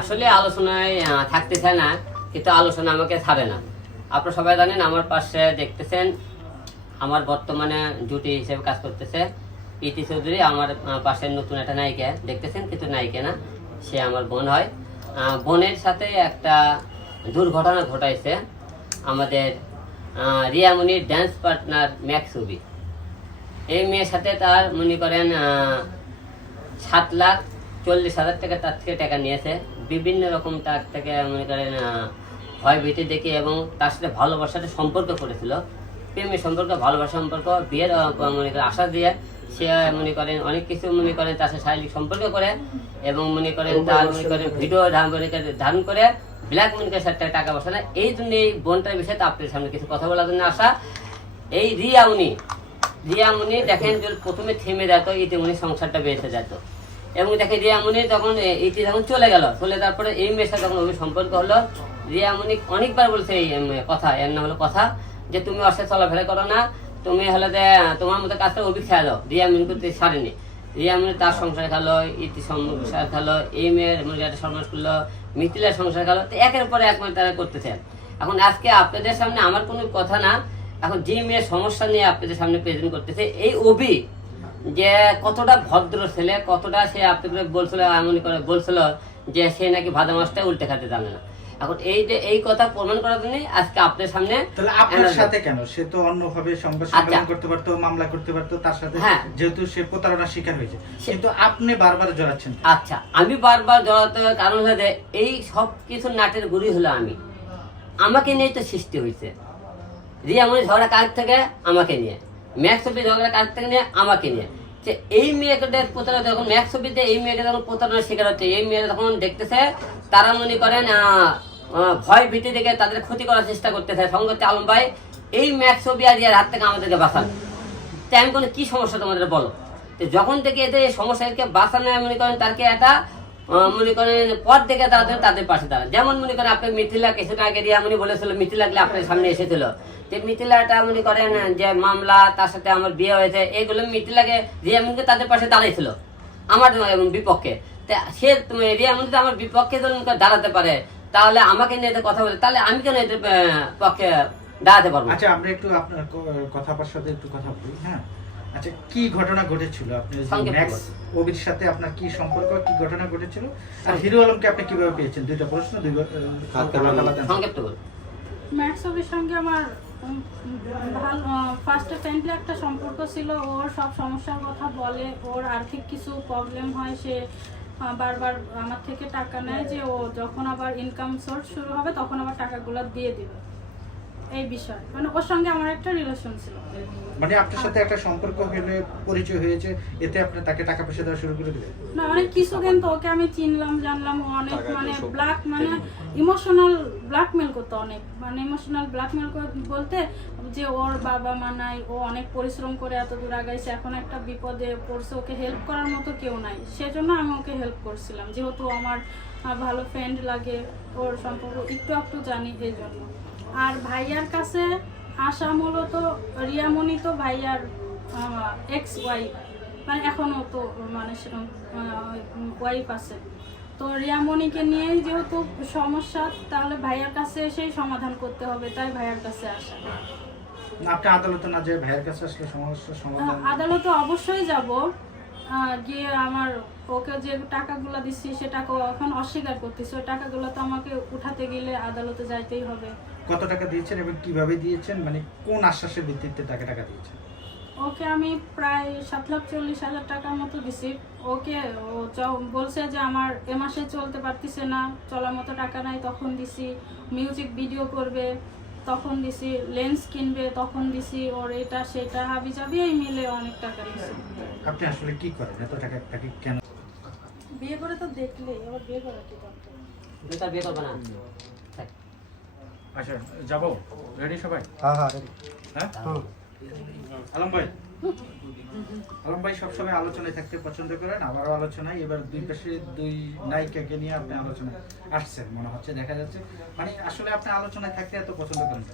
আসলে আলোচনায় থাকতে চায় না কিন্তু আলোচনা আমাকে ছাড়ে না। আপনারা সবাই জানেন আমার পাশে দেখতেছেন আমার বর্তমানে জুটি হিসেবে কাজ করতেছে ইতি চৌধুরী আমার পাশের নতুন একটা নায়িকা। দেখতেছেন কিন্তু নায়িকা না সে আমার বোন হয়। বোনের সাথে একটা দুর্ঘটনা ঘটাইছে আমাদের আহ, রিয়ামণির ড্যান্স পার্টনার ম্যাক্সুবি এই মেয়ের সাথে তার মনে করেন সাত লাখ চল্লিশ হাজার টাকা তার থেকে টাকা নিয়েছে। বিভিন্ন রকম তার থেকে মনে করেন ভয় ভীতি দেখে এবং তার সাথে ভালোবাসার সম্পর্ক করেছিল। প্রেমের সম্পর্ক ভালোবাসা সম্পর্ক বিয়ের মনে করেন আশা দিয়ে সে মনে করেন অনেক কিছু মনে করেন তার সাথে শারীরিক সম্পর্ক করে এবং মনে করেন তার মনে করেন ভিডিও ধারণ মনে করেন ধারণ করে ব্ল্যাক মনিকের সাথে টাকা পয়সা নেয় এই জন্য এই বোনটার বিষয়ে তো আপনাদের সামনে কিছু কথা বলার জন্য আসা। এই রিয়া উনি রিয়ামণি দেখেন যে প্রথমে থেমে যেত ইতিমণি সংসারটা বেঁচে যেত। এবং দেখেন রিয়ামণি তখন এ- ইতি যখন চলে গেল। চলে তারপরে এই মেয়ের সাথে যখন অভি সম্পর্ক হলো। রিয়ামণি অনেকবার বলছে এই কথা, এর নাম হলো কথা, যে তুমি অসে চলাফেরা করো না, তুমি হলে যে, তোমার মতো কাজটা অভি খেয়া দাও রিয়ামণি করতে ছাড়েনি। রিয়ামণি তার সংসার খেলো, ইতি সংসার খালো, এই মেয়ের মনে একটা সন্ন্যাস করল, মিথিলার সংসার খেলো, তো একের পরে এক মাস তারা করতেছে। এখন আজকে আপনাদের সামনে আমার কোনো কথা না। এখন যে মেয়ের সমস্যা নিয়ে আপনাদের সামনে প্রেজেন্ট করতেছে, এই অভি যে কতটা ভদ্র ছেলে কতটা সে আপনাদের বলছিল এমন করে বলছিল যে সে নাকি ভাজা মাছটা উল্টে খেতে জানে না। এখন এই যে এই কথা প্রমাণ করার জন্য আজকে আপনার সামনে তাহলে আপনার সাথে কেন? সে তো অন্যভাবে সংবাদ আচ্ছা। সম্মেলন করতে পারতো মামলা করতে পারতো তার সাথে হ্যাঁ। যেহেতু সে প্রতারণার শিকার হয়েছে। কিন্তু আপনি বারবার জড়াচ্ছেন আচ্ছা আমি বারবার জড়াতে কারণ হলো যে এই সব কিছু নাটের গুরু হলো আমি। আমাকে নিয়ে তো সৃষ্টি হয়েছে। রিয়া মনে ঝগড়া কাজ থেকে? আমাকে নিয়ে। ম্যাক্স ছবি ঝগড়া কাজ থেকে নিয়ে আমাকে নিয়ে। যে এই মেয়েকে প্রতারণা যখন ম্যাক্স ছবিতে এই মেয়েকে যখন প্রতারণার শিকার হচ্ছে, এই মেয়েরা যখন দেখতেছে, তারা মনে করেন ভয় ভীতি দেখে তাদের ক্ষতি করার চেষ্টা করতেছে। সঙ্গে আলম ভাই, এই ম্যাক্স ইয়ার হাত থেকে আমাদেরকে বাঁচান। তো আমি কোনো কি সমস্যা তোমাদের বলো? যখন থেকে এদের এই সমস্যাকে বাঁচানো মনে করেন তারকে একটা মনে করেন পথ দেখে দাঁড়াতে তাদের পাশে দাঁড়া যেমন মনে করেন আপনি মিথিলা কিছুটা আগে দিয়ে মনে বলেছিল, মিথিলা গেলে আপনার সামনে এসেছিল। মিথিলাটা মনে করেন যে মামলা, তার সাথে আমার বিয়ে হয়েছে এগুলো মিথিলাকে রিয়ামনকে তাদের পাশে দাঁড়াইছিল। আমার বিপক্ষে। সে রিয়ামন যদি আমার বিপক্ষে যদি দাঁড়াতে পারে, তাহলে আমাকে নিয়ে কথা বলে তাহলে আমি কেন এদের পক্ষে দাঁড়াতে পারব আচ্ছা আমরা একটু আপনার ক- কথার সাথে একটু কথা বলি হ্যাঁ? আচ্ছা কি ঘটনা ঘটেছিল? আপনি ম্যাক্স সাথে আপনার কি সম্পর্ক? কি ঘটনা ঘটেছিল? আর হিরো আলমকে আপনি কীভাবে পেয়েছেন? দুইটা প্রশ্ন দুই। সংক্ষিপ্ত ম্যাক্সবের সঙ্গে আমার ভালো ফার্স্টে ফ্রেন্ডলি একটা সম্পর্ক ছিল। ওর সব সমস্যার কথা বলে। ওর আর্থিক কিছু প্রবলেম হয়। সে বারবার আমার থেকে টাকা নেয় যে ও যখন আবার ইনকাম সোর্স শুরু হবে তখন আবার টাকাগুলো দিয়ে দিবে। এই বিষয়। মানে ওর সঙ্গে আমার একটা রিলেশন ছিল। মানে আপনার সাথে একটা সম্পর্ক হলে পরিচয় হয়েছে এতে আপনি তাকে টাকা পয়সা দেওয়া শুরু করে দিলেন? না অনেক কিছুদিন তো ওকে আমি চিনলাম জানলাম ও অনেক মানে ব্ল্যাক মানে ইমোশনাল ব্ল্যাকমেল করতো অনেক। মানে ইমোশনাল ব্ল্যাকমেল বলতে যে ওর বাবা মা নাই ও অনেক পরিশ্রম করে এত দূর আগাইছে এখন একটা বিপদে পড়ছে ওকে হেল্প করার মতো কেউ নাই। সেজন্য আমি ওকে হেল্প করছিলাম যেহেতু আমার ভালো ফ্রেন্ড লাগে ওর সম্পর্ক একটু একটু জানি এই জন্য। আর ভাইয়ার কাছে আসা মূলত রিয়ামণি তো ভাইয়ার এক্স ওয়াইফ মানে এখনও তো মানে সেরকম ওয়াইফ আছে। তো রিয়ামণিকে নিয়েই যেহেতু সমস্যা তাহলে ভাইয়ার কাছে এসেই সমাধান করতে হবে তাই ভাইয়ার কাছে আসা। আপনি আদালতে না যে ভাইয়ের কাছে আসলে সমস্যার সমাধান? আদালতে অবশ্যই যাব। গিয়ে আমার ওকে যে টাকাগুলো দিচ্ছি সে টাকা এখন অস্বীকার করতেছে। ওই টাকাগুলো তো আমাকে উঠাতে গেলে আদালতে যাইতেই হবে। কত টাকা দিয়েছেন এবং কীভাবে দিয়েছেন? মানে কোন আশ্বাসের ভিত্তিতে টাকা টাকা দিয়েছেন? ওকে আমি প্রায় সাত লাখ চল্লিশ হাজার টাকার মতো দিছি। ওকে ও চ- বলছে যে আমার এ মাসে চলতে পারতেছে না চলার মতো টাকা নাই তখন দিছি। মিউজিক ভিডিও করবে তখন দিছি। লেন্স কিনবে তখন দিছি। ওর এটা সেটা হাবি যাবি এই মিলে অনেক টাকা দিছি আপনি আসলে কি করেন? এত টাকা টাকা কেন বিয়ে করে তো দেখলে এবার বিয়ে করে কি দরকার? বিয়ে করবে না। আচ্ছা যাব? রেডি সবাই? হ্যাঁ হ্যাঁ রেডি হ্যাঁ? আলম ভাই। আলম ভাই সবসময় আলোচনায় থাকতে পছন্দ করেন আবারও আলোচনায়। এবার দুই পাশে দুই নায়িকাকে নিয়ে আপনি আলোচনায় আসছেন মনে হচ্ছে দেখা যাচ্ছে। মানে আসলে আপনি আলোচনায় থাকতে এত পছন্দ করেন?